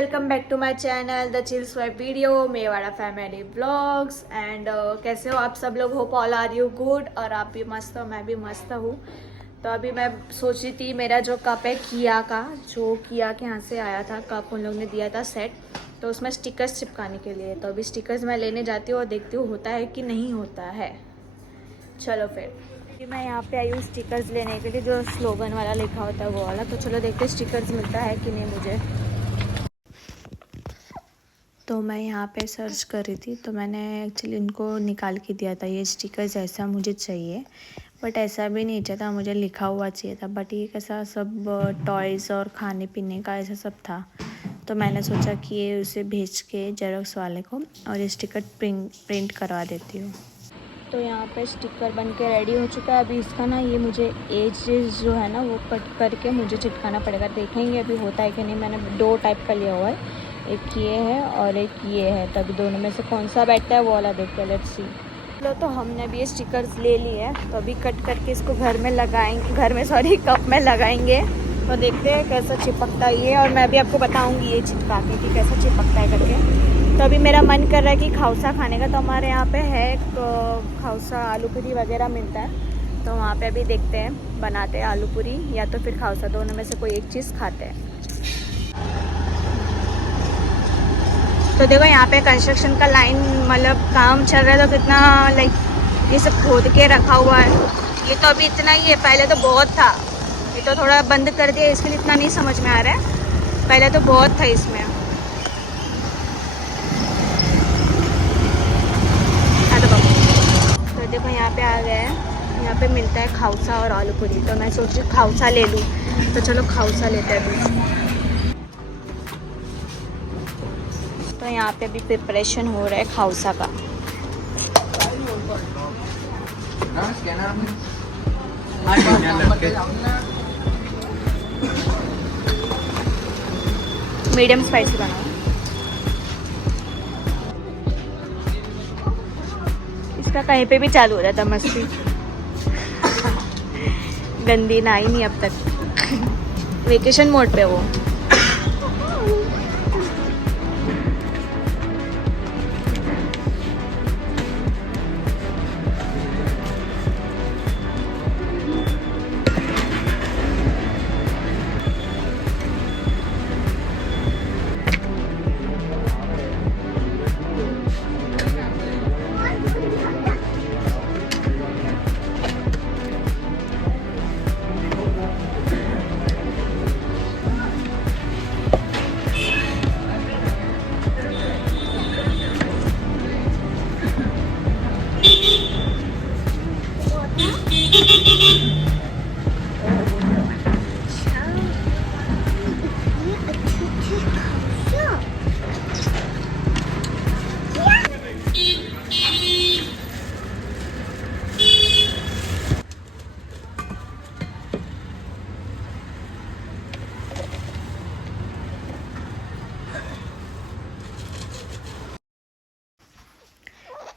Welcome back to my channel the chill swipe video Mewada family vlogs and कैसे हो आप सब लोग। Hope all are you good और आप भी मस्त हो, मैं भी मस्त हूँ। तो अभी मैं सोच रही थी मेरा जो कप है किया का, जो किया के यहाँ से आया था कप उन लोग ने दिया था सेट, तो उसमें स्टिकर्स चिपकाने के लिए। तो अभी स्टिकर्स मैं लेने जाती हूँ और देखती हूँ होता है कि नहीं होता है। चलो फिर मैं यहाँ पे आई हूँ स्टिकर्स लेने के लिए, जो स्लोगन वाला लिखा होता है वो वाला। तो चलो देखते हैं स्टिकर्स मिलता है कि नहीं मुझे। तो मैं यहाँ पे सर्च कर रही थी, तो मैंने एक्चुअली उनको निकाल के दिया था ये स्टिकर्स ऐसा मुझे चाहिए, बट ऐसा भी नहीं चाहिए था, मुझे लिखा हुआ चाहिए था। बट ये कैसा सब टॉयज़ और खाने पीने का ऐसा सब था। तो मैंने सोचा कि ये उसे भेज के जेरोक्स वाले को और ये स्टिकर प्रिंट करवा देती हूँ। तो यहाँ पे स्टिकर बन के रेडी हो चुका है। अभी इसका ना ये मुझे एज जो है ना वो कट करके मुझे चिपकाना पड़ेगा। देखेंगे अभी होता है कि नहीं। मैंने दो टाइप का लिया हुआ है, एक ये है और एक ये है, तभी दोनों में से कौन सा बैठता है वो वाला देखते हैं। Let's see. चलो तो हमने भी ये स्टिकर्स ले लिए हैं, तो अभी कट करके इसको घर में लगाएंगे, कप में लगाएंगे। तो देखते हैं कैसा चिपकता है ये, और मैं भी आपको बताऊंगी ये चिपका के कि कैसा चिपकता है करके। तो अभी मेरा मन कर रहा है कि खाउसा खाने का। तो हमारे यहाँ पे है खाउसा, आलू पूरी वगैरह मिलता है, तो वहाँ पे अभी देखते हैं बनाते हैं आलू पूरी या तो फिर खाउसा, दोनों में से कोई एक चीज़ खाते हैं। तो देखो यहाँ पे कंस्ट्रक्शन का लाइन मतलब काम चल रहा है, तो कितना लाइक ये सब खोद के रखा हुआ है। ये तो अभी इतना ही है, पहले तो बहुत था। ये तो थोड़ा बंद कर दिया, इसके लिए इतना नहीं समझ में आ रहा है, पहले तो बहुत था इसमें। तो देखो यहाँ पे आ गए हैं, यहाँ पे मिलता है खाउसा और आलू पूरी। तो मैं सोच रही खाउसा ले लूँ, तो चलो खाउसा लेते हैं अभी। तो यहाँ पे अभी प्रिपरेशन हो रहा है खाउसा का। मीडियम स्पाइसी बनाओ। इसका कहीं पे भी चालू हो जाता मस्ती। गंदी ना ही नहीं अब तक, वेकेशन मोड पे वो।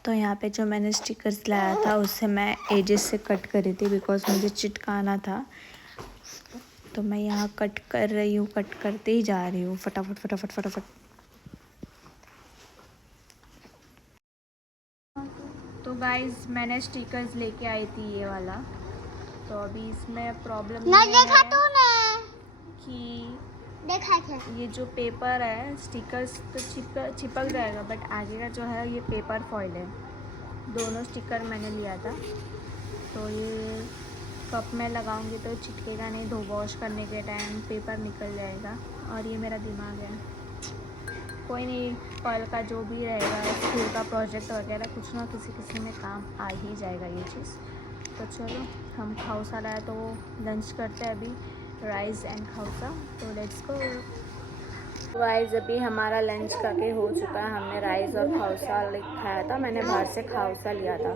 तो यहाँ पे जो मैंने स्टिकर्स लाया था उससे मैं एजेस से कट करी थी, बिकॉज मुझे चिटकाना था। तो मैं यहाँ कट कर रही हूँ, कट करते ही जा रही हूँ फटाफट फटाफट फटाफट। तो गाइज मैंने स्टिकर्स लेके आई थी ये वाला। तो अभी इसमें प्रॉब्लम ये है कि देखा था, ये जो पेपर है स्टिकर्स तो चिपक जाएगा, बट आगे का जो है ये पेपर फॉइल है। दोनों स्टिकर मैंने लिया था, तो ये कप में लगाऊंगी तो चिपकेगा नहीं, धो वॉश करने के टाइम पेपर निकल जाएगा। और ये मेरा दिमाग है, कोई नहीं, कल का जो भी रहेगा स्कूल का प्रोजेक्ट वगैरह कुछ ना किसी में काम आ ही जाएगा ये चीज़। तो चलो हम खाउसा लाए तो लंच करते हैं अभी, राइस एंड खाउसा। तो लेट्स गो गाइस। अभी हमारा लंच करके हो चुका है, हमने राइस और खाउसा खाया था। मैंने बाहर से खाउसा लिया था।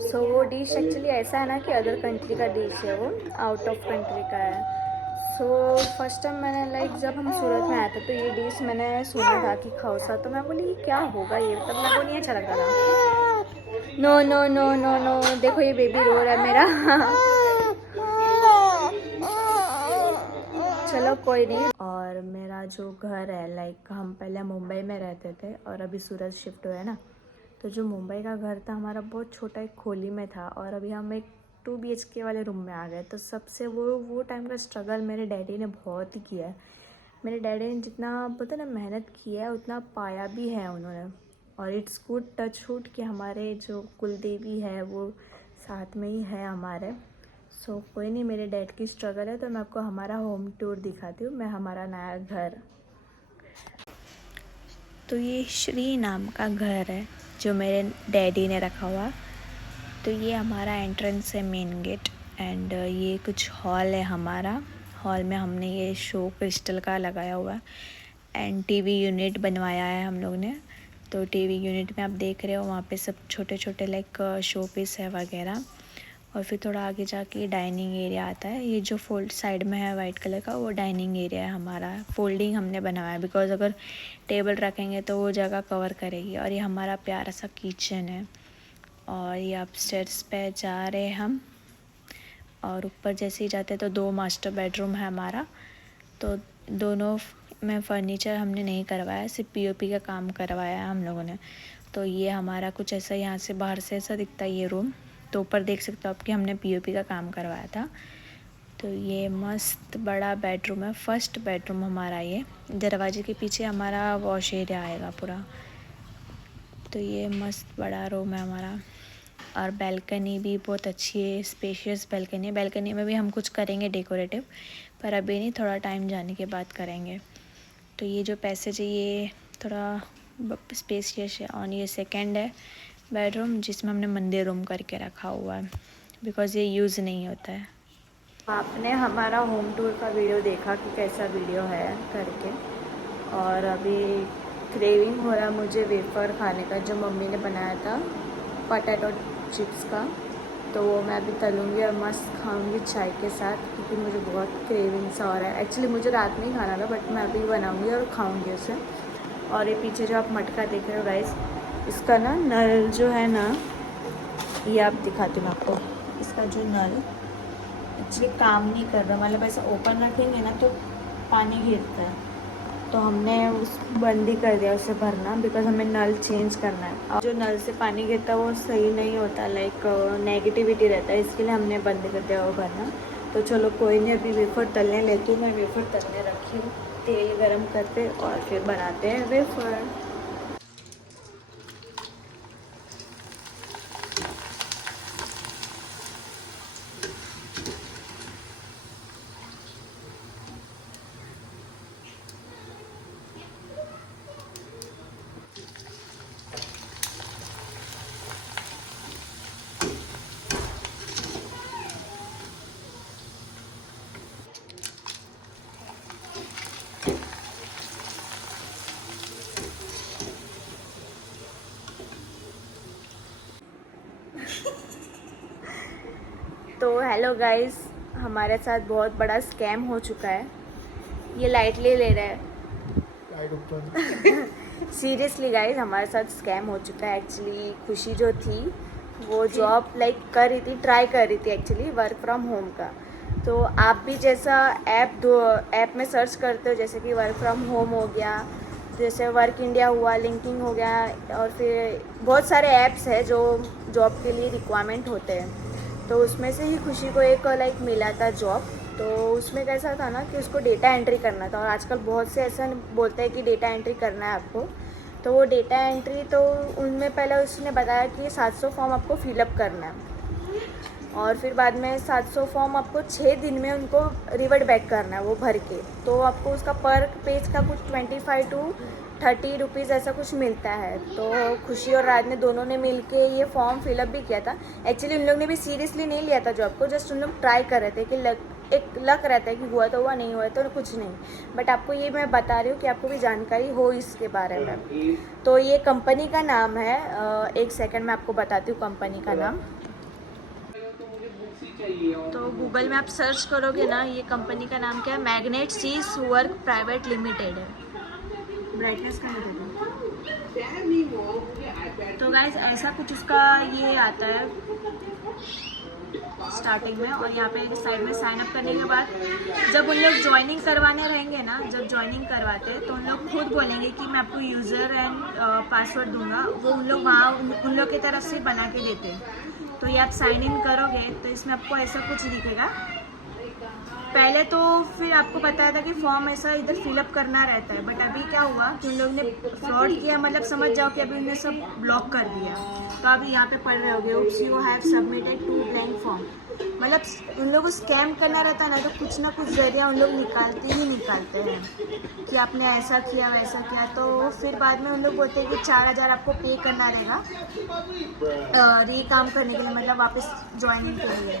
सो वो डिश एक्चुअली ऐसा है ना कि अदर कंट्री का डिश है, वो आउट ऑफ कंट्री का है। सो फर्स्ट टाइम मैंने जब हम सूरत में आए थे तो ये डिश मैंने सुना था कि खाउसा, तो मैं बोली क्या होगा ये, तब मेरे को नहीं अच्छा लगता था। No no no no no, देखो ये बेबी रो रहा है मेरा। चलो कोई नहीं। और मेरा जो घर है लाइक हम पहले मुंबई में रहते थे और अभी सूरत शिफ्ट हुए ना, तो जो मुंबई का घर था हमारा बहुत छोटा एक खोली में था और अभी हम एक 2 BHK वाले रूम में आ गए। तो सबसे वो टाइम का स्ट्रगल मेरे डैडी ने बहुत ही किया है। मेरे डैडी ने जितना बोलते ना मेहनत किया है उतना पाया भी है उन्होंने। और इट्स गुड टच वुड कि हमारे जो कुलदेवी है वो साथ में ही है हमारे। सो कोई नहीं, मेरे डैड की स्ट्रगल है तो मैं आपको हमारा होम टूर दिखाती हूँ, मैं हमारा नया घर। तो ये श्री नाम का घर है जो मेरे डैडी ने रखा हुआ। तो ये हमारा एंट्रेंस है, मेन गेट। एंड ये कुछ हॉल है हमारा। हॉल में हमने ये शो क्रिस्टल का लगाया हुआ है एंड टीवी यूनिट बनवाया है हम लोग ने। तो टीवी यूनिट में आप देख रहे हो वहाँ पे सब छोटे छोटे लाइक शो पीस है वगैरह। और फिर थोड़ा आगे जाके डाइनिंग एरिया आता है। ये जो फोल्ड साइड में है वाइट कलर का वो डाइनिंग एरिया है हमारा। फोल्डिंग हमने बनाया है बिकॉज अगर टेबल रखेंगे तो वो जगह कवर करेगी। और ये हमारा प्यारा सा किचन है। और ये अपस्टेयर्स पे जा रहे हैं हम और ऊपर जैसे ही जाते हैं तो 2 मास्टर बेडरूम है हमारा। तो दोनों में फर्नीचर हमने नहीं करवाया, सिर्फ पीओपी का काम करवाया है हम लोगों ने। तो ये हमारा कुछ ऐसा यहाँ से बाहर से ऐसा दिखता है ये रूम। तो ऊपर देख सकते हो आप कि हमने पीओपी का काम करवाया था। तो ये मस्त बड़ा बेडरूम है, फर्स्ट बेडरूम हमारा। ये दरवाजे के पीछे हमारा वॉश एरिया आएगा पूरा। तो ये मस्त बड़ा रूम है हमारा। और बैल्कनी भी बहुत अच्छी है, स्पेशियस बैल्कनी है। बैल्कनी में भी हम कुछ करेंगे डेकोरेटिव, पर अभी नहीं, थोड़ा टाइम जाने के बाद करेंगे। तो ये जो पैसेज है ये थोड़ा स्पेशियस है। और ये सेकंड है बेडरूम जिसमें हमने मंदिर रूम करके रखा हुआ है बिकॉज़ ये यूज़ नहीं होता है। आपने हमारा होम टूर का वीडियो देखा कि कैसा वीडियो है करके। और अभी क्रेविंग हो रहा मुझे वेफर खाने का जो मम्मी ने बनाया था पोटैटो चिप्स का। तो वो मैं अभी तलूँगी और मस्त खाऊंगी चाय के साथ क्योंकि मुझे बहुत क्रेविंग सा हो रहा है। एक्चुअली मुझे रात में ही खाना था बट मैं अभी बनाऊंगी और खाऊंगी उसे। और ये पीछे जो आप मटका देख रहे हो गाइस, इसका ना नल जो है ना, ये आप दिखाती हूँ आपको। इसका जो नल एक्चुअली काम नहीं कर रहा, मतलब ऐसा ओपन रखेंगे ना तो पानी गिरता है। तो हमने उस बंद ही कर दिया उसे भरना बिकॉज हमें नल चेंज करना है। अब जो नल से पानी गिरता है वो सही नहीं होता, लाइक नेगेटिविटी रहता है, इसके लिए हमने बंद कर दिया वो भरना। तो चलो कोई नहीं, अभी वेफर तलने लेती हूँ। मैं वेफर तलने रखी हूँ, तेल गरम करते और फिर बनाते हैं वेफर। तो हेलो गाइस, हमारे साथ बहुत बड़ा स्कैम हो चुका है। ये लाइटली ले रहा है सीरियसली गाइस, हमारे साथ स्कैम हो चुका है। एक्चुअली खुशी जो थी वो जॉब लाइक कर रही थी, ट्राई कर रही थी एक्चुअली वर्क फ्रॉम होम का। तो आप भी जैसा ऐप में सर्च करते हो जैसे कि वर्क फ्रॉम होम हो गया, जैसे वर्क इंडिया हुआ, लिंकिंग हो गया, और फिर बहुत सारे ऐप्स है जो जॉब के लिए रिक्वायरमेंट होते हैं। तो उसमें से ही खुशी को एक लाइक मिला था जॉब। तो उसमें कैसा था ना कि उसको डेटा एंट्री करना था। और आजकल बहुत से ऐसा बोलते हैं कि डेटा एंट्री करना है आपको। तो वो डेटा एंट्री, तो उनमें पहले उसने बताया कि 700 फॉर्म आपको फिलअप करना है और फिर बाद में 700 फॉर्म आपको 6 दिन में उनको रिवर्ट बैक करना है वो भर के। तो आपको उसका पर पेज का कुछ 25 to 30 रुपीज़ ऐसा कुछ मिलता है। तो खुशी और राज ने दोनों ने मिल के ये फॉर्म फिलअप भी किया था। एक्चुअली उन लोग ने भी सीरियसली नहीं लिया था जॉब को, जस्ट उन लोग ट्राई कर रहे थे कि एक लक रहता है कि हुआ तो हुआ, नहीं हुआ तो कुछ नहीं। बट आपको ये मैं बता रही हूँ कि आपको भी जानकारी हो इसके बारे में। तो ये कंपनी का नाम है, एक सेकंड में आपको बताती हूँ कंपनी का नाम। तो गूगल में आप सर्च करोगे ना, ये कंपनी का नाम क्या है, magnet seas work private limited है। ब्राइटनेस का नहीं देता। तो गाइस ऐसा कुछ उसका ये आता है, स्टार्टिंग में, और यहाँ पे साइड में साइन अप करने के बाद जब उन लोग ज्वाइनिंग करवाने रहेंगे ना, जब ज्वाइनिंग करवाते हैं तो उन लोग खुद बोलेंगे कि मैं आपको यूज़र एंड पासवर्ड दूंगा, वो उन लोग वहाँ उन लोग की तरफ से बना के देते हैं। तो ये आप साइन इन करोगे तो इसमें आपको ऐसा कुछ दिखेगा। पहले तो फिर आपको बताया था कि फॉर्म ऐसा इधर फिलअप करना रहता है, बट अभी क्या हुआ कि उन लोग ने फ्रॉड किया, मतलब समझ जाओ कि अभी उन्होंने सब ब्लॉक कर दिया। तो अभी यहाँ पे पढ़ रहे होगे, oops you have submitted 2 blank form. मतलब उन लोगों को स्कैम करना रहता है ना, तो कुछ ना कुछ जरिया उन लोग निकालते ही निकालते हैं कि आपने ऐसा किया वैसा किया। तो फिर बाद में उन लोग बोलते हैं कि 4000 आपको पे करना रहेगा ये काम करने के लिए, मतलब वापस ज्वाइनिंग के लिए।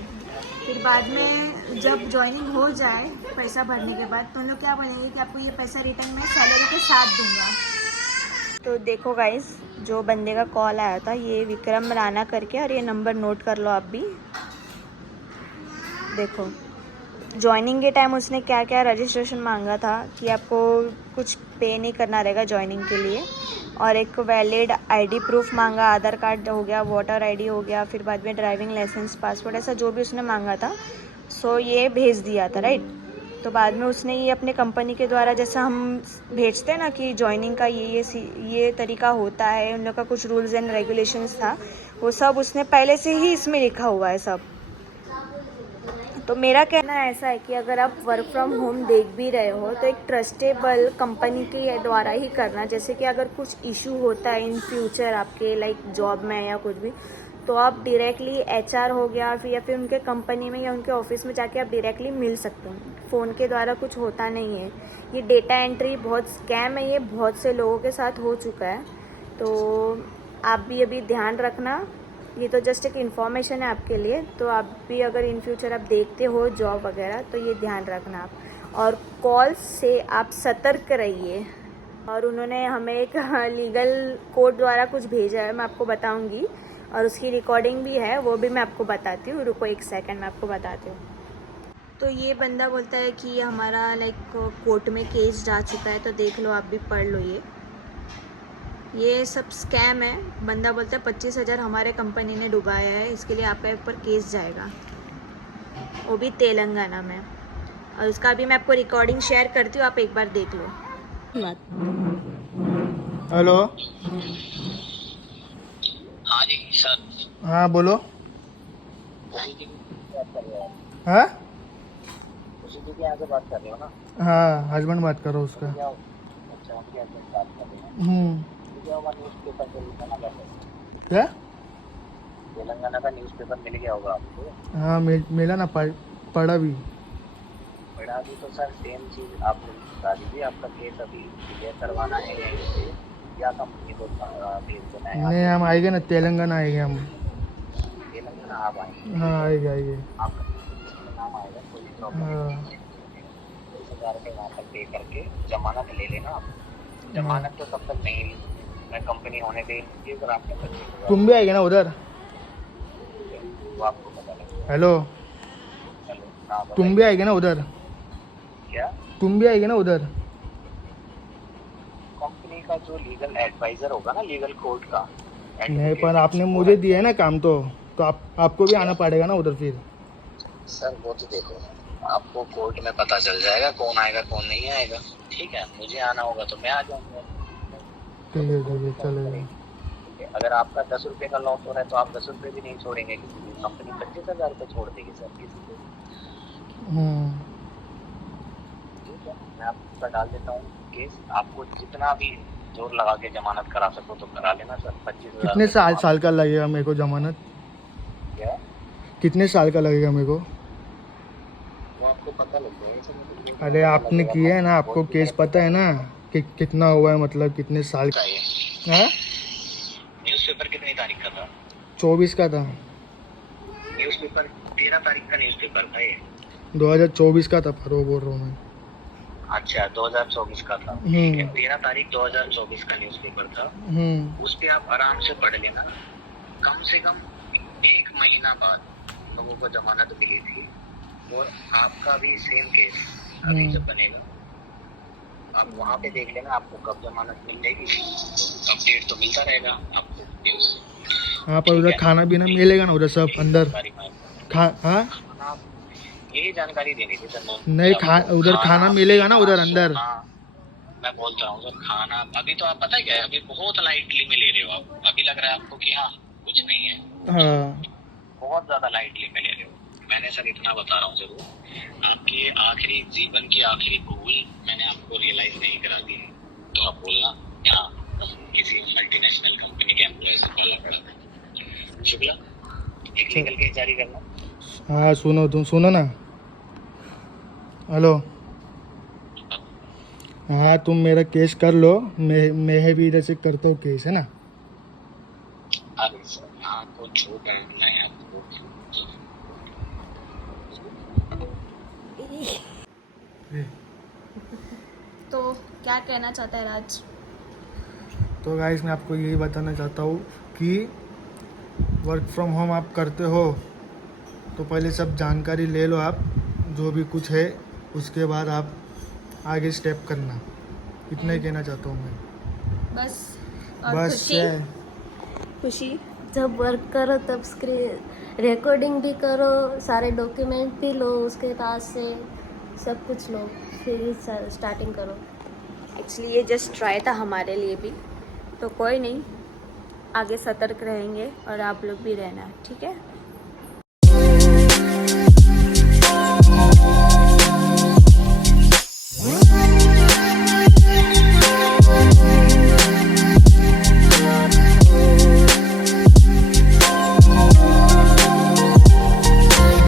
फिर बाद में जब ज्वाइनिंग हो जाए पैसा भरने के बाद, तो उन लोग क्या बोलेंगे कि आपको ये पैसा रिटर्न में सैलरी के साथ दूंगा। तो देखो गाइस, जो बंदे का कॉल आया था ये विक्रम राणा करके, और ये नंबर नोट कर लो आप भी। देखो ज्वाइनिंग के टाइम उसने क्या क्या रजिस्ट्रेशन मांगा था कि आपको कुछ पे नहीं करना रहेगा ज्वाइनिंग के लिए, और एक वैलिड आईडी प्रूफ मांगा, आधार कार्ड हो गया, वोटर आईडी हो गया, फिर बाद में ड्राइविंग लाइसेंस, पासपोर्ट, ऐसा जो भी उसने मांगा था सो ये भेज दिया था, राइट। तो बाद में उसने ये अपने कंपनी के द्वारा, जैसा हम भेजते हैं ना कि ज्वाइनिंग का ये तरीका होता है, उन लोग का कुछ रूल्स एंड रेगुलेशंस था, वो सब उसने पहले से ही इसमें लिखा हुआ है सब। तो मेरा कहना ऐसा है कि अगर आप वर्क फ्रॉम होम देख भी रहे हो तो एक ट्रस्टेबल कंपनी के द्वारा ही करना। जैसे कि अगर कुछ इशू होता है इन फ्यूचर आपके लाइक जॉब में या कुछ भी, तो आप डायरेक्टली एचआर हो गया या फिर उनके कंपनी में या उनके ऑफिस में जाके आप डायरेक्टली मिल सकते हो। फ़ोन के द्वारा कुछ होता नहीं है। ये डेटा एंट्री बहुत स्कैम है, ये बहुत से लोगों के साथ हो चुका है। तो आप भी अभी ध्यान रखना, ये तो जस्ट एक इन्फॉर्मेशन है आपके लिए। तो आप भी अगर इन फ्यूचर आप देखते हो जॉब वगैरह तो ये ध्यान रखना आप, और कॉल से आप सतर्क रहिए। और उन्होंने हमें एक लीगल कोड द्वारा कुछ भेजा है, मैं आपको बताऊंगी, और उसकी रिकॉर्डिंग भी है, वो भी मैं आपको बताती हूँ। रुको एक सेकंड, मैं आपको बताती हूँ। तो ये बंदा बोलता है कि हमारा लाइक कोर्ट में केस जा चुका है, तो देख लो, आप भी पढ़ लो। ये सब स्कैम है। बंदा बोलता है 25,000 हमारे कंपनी ने डुबाया है, इसके लिए आपके ऊपर केस जाएगा, वो भी तेलंगाना में। और उसका भी मैं आपको रिकॉर्डिंग शेयर करती हूँ, आप एक बार देख लो। हेलो। हाँ जी सर। हाँ बोलो। हाँ उसी की यहाँ से बात कर रहे हो ना? हाँ, हस्बैंड बात करो उसका। अच्छा, उनके हस्बैंड बात कर रहे हैं। न्यूज़पेपर से लिखा ना क्या? तेलंगाना का न्यूज़पेपर मिल गया होगा आपको? हाँ मिला ना, पढ़ा भी। पढ़ा भी तो सर सेम चीज़ आपको बता दीजिए। आपका केस अभी क्लियर करवाना है या कंपनी को भेज देना है? नहीं, हम आएंगे ना, तेलंगाना आएंगे हम। तेलंगाना आप आएंगे? हाँ आएंगे। आपका नाम आएगा, कोई प्रॉब्लम नहीं है। 20,000 रुपये वहाँ पर पे करके जमानत ले लेना आप। जमानत तो तब तक नहीं, मैं कंपनी होने देंगे, पर आपने 25,000। तुम भी आएंगे ना उधर? वो आपको पता लगेगा। हेलो, हाँ तुम भी आएंगे ना उधर? क्या? तुम भी आएंगे ना उधर? कंपनी का जो लीगल एडवाइजर होगा ना, लीगल कोर्ट का। नहीं, पर आपने मुझे दिया है ना काम, तो आपको भी आना पड़ेगा ना उधर फिर। सर वो तो देखो, आपको कोर्ट में पता चल जाएगा कौन आएगा कौन नहीं आएगा। ठीक है, मुझे आना होगा तो मैं आ जाऊंगा। ठीक है चलेगा। अगर आपका 10 रुपये का लॉस हो रहा है तो आप 10 रुपये भी नहीं छोड़ेंगे, क्योंकि कंपनी 25,000 रुपये छोड़ देगी सर किसी को। ठीक है, मैं आपका डाल देता हूँ केस। आपको जितना भी जोर लगा के जमानत करा सको तो करा लेना सर। 25,000। कितने साल का लगेगा मेरे को जमानत? क्या? कितने साल का लगेगा मेरे को? वो आपको पता लग जाएगा। अरे आपने किया है ना, आपको केस पता है ना कि कितना हुआ है, मतलब कितने साल का? हाँ, न्यूज़पेपर कितनी तारीख का था? 24 का था। न्यूज़पेपर 13 तारीख का न्यूज़पेपर था ये। 2024 का था, पर वो बोल रहा हूँ मैं। अच्छा, 2024 का था। 13 तारीख 2024 का न्यूज़पेपर था। उस पे आप आराम से पढ़ लेना। कम से कम 1 महीना बाद लोगों को जमानत मिली थी, और आपका भी सेम केस अभी जब बनेगा आप वहाँ पे देख लेना आपको कब जमानत मिल जाएगी। तो अपडेट तो मिलता रहेगा आपको न्यूज़। हाँ, पर उधर खाना पीना मिलेगा ना उधर सब अंदर? हाँ यही जानकारी देनी थी सर। नहीं उधर खाना मिलेगा ना उधर अंदर। मैं बोलता हूँ सर, खाना अभी तो आप पता है क्या है, अभी बहुत लाइटली में ले रहे हो आप। अभी लग रहा है आपको कि हाँ कुछ नहीं है, हाँ बहुत ज्यादा लाइटली में ले रहे हो। मैंने सर इतना बता रहा हूँ जरूर, आपकी आखिरी जीवन की आखिरी भूल मैंने आपको रियलाइज नहीं करा दी है, तो आप बोलना यहाँ किसी मल्टीनेशनल कंपनी के एम्प्लॉय से काला पड़ा था। शुक्ला, एक लीगल केस जारी करना। हाँ सुनो, तुम सुनो ना, हेलो। हाँ तुम मेरा केस कर लो, मैं भी इधर से करता हूँ केस, है ना। अरे सर आपको जो करना है आपको। तो क्या कहना चाहता है राज? तो गाइस मैं आपको यही बताना चाहता हूँ कि वर्क फ्रॉम होम आप करते हो तो पहले सब जानकारी ले लो आप, जो भी कुछ है, उसके बाद आप आगे स्टेप करना। इतना ही कहना चाहता हूँ मैं बस। और बस। खुशी जब वर्क करो तब रिकॉर्डिंग भी करो, सारे डॉक्यूमेंट भी लो उसके पास से, सब कुछ लो, फिर स्टार्टिंग करो। एक्चुअली ये जस्ट ट्राई था हमारे लिए भी, तो कोई नहीं, आगे सतर्क रहेंगे और आप लोग भी रहना, ठीक है।